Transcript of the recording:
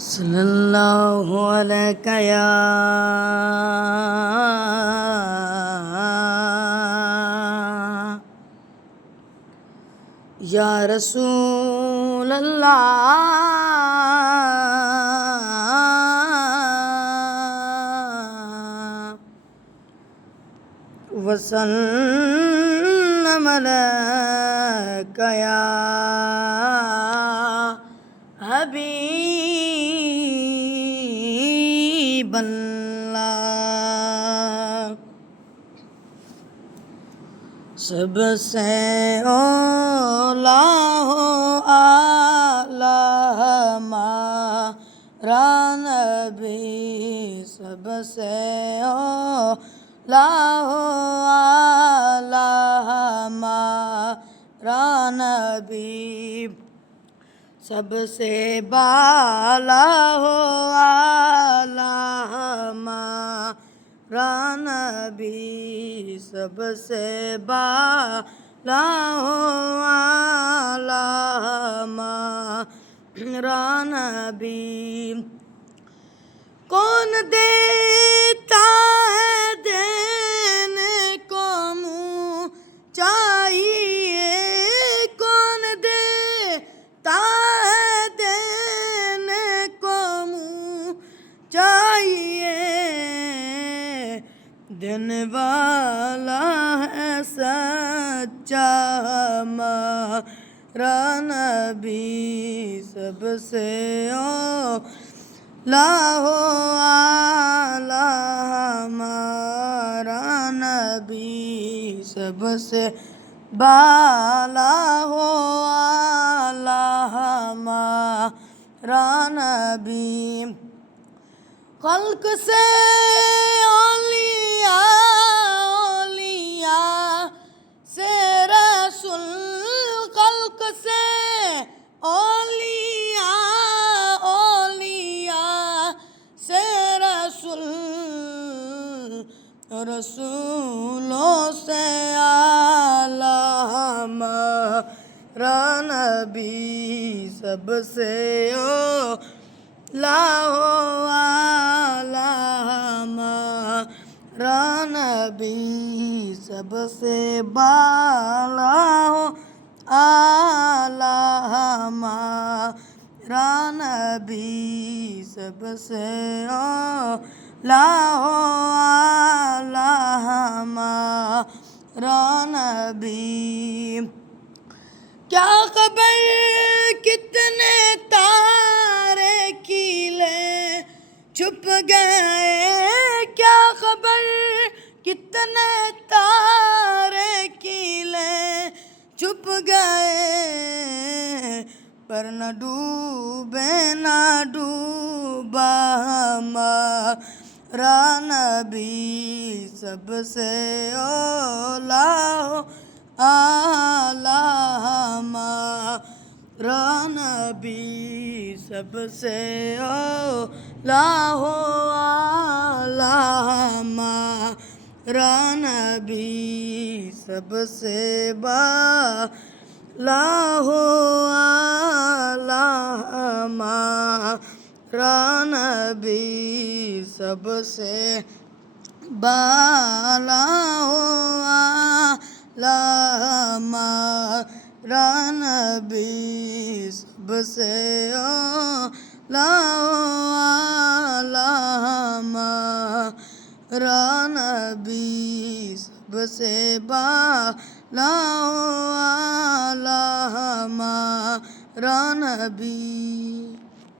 صلی اللہ علیہ یا رسول اللہ وسلم علیک یا حبیب اللہ۔ سب سے اولا ہو اعلیٰ ہمارا نبی، سب سے اولا ہو اعلیٰ ہمارا نبی، سب سے بالا ہو اعلیٰ ہمارا نبی، سب سے بالا ہو اعلیٰ ہمارا نبی۔ کون دیتا ہے دینے کو منہ چاہیے، کون دیتا ہے دینے کو منہ چاہیے، دینے والا ہے سچا ہمارا نبی، سب سے اولا ہو اعلیٰ ہمارا نبی، سب سے بالا ہو اعلیٰ ہمارا نبی۔ خلق سے اولیاء، اولیاء سے رسول، خلق سے اولیاء، اولیاء سے رسول، رسولوں سے اعلیٰ ہمارا نبی، سب سے اولا ہو اعلیٰ ہمارا نبی، سب سے بالا ہو اعلیٰ ہمارا نبی، سب سے اولا ہو اعلیٰ ہمارا نبی۔ کیا خبر کتنے تارے کیلے چھپ گئے، کیا خبر کتنے تارے کیلے چھپ گئے، پر نہ ڈوبے نہ ڈوبا ہمارا نبی، سب سے اولا ہو اعلیٰ ہمارا نبی، سب سے اولا ہو اعلیٰ ہمارا نبی، سب سے بالا ہو اعلیٰ ہمارا نبی، سب سے بالا ہو اعلیٰ ہمارا نبی، سب سے اولا ہو اعلیٰ ہمارا نبی، سب سے بالا ہو اعلیٰ ہمارا نبی۔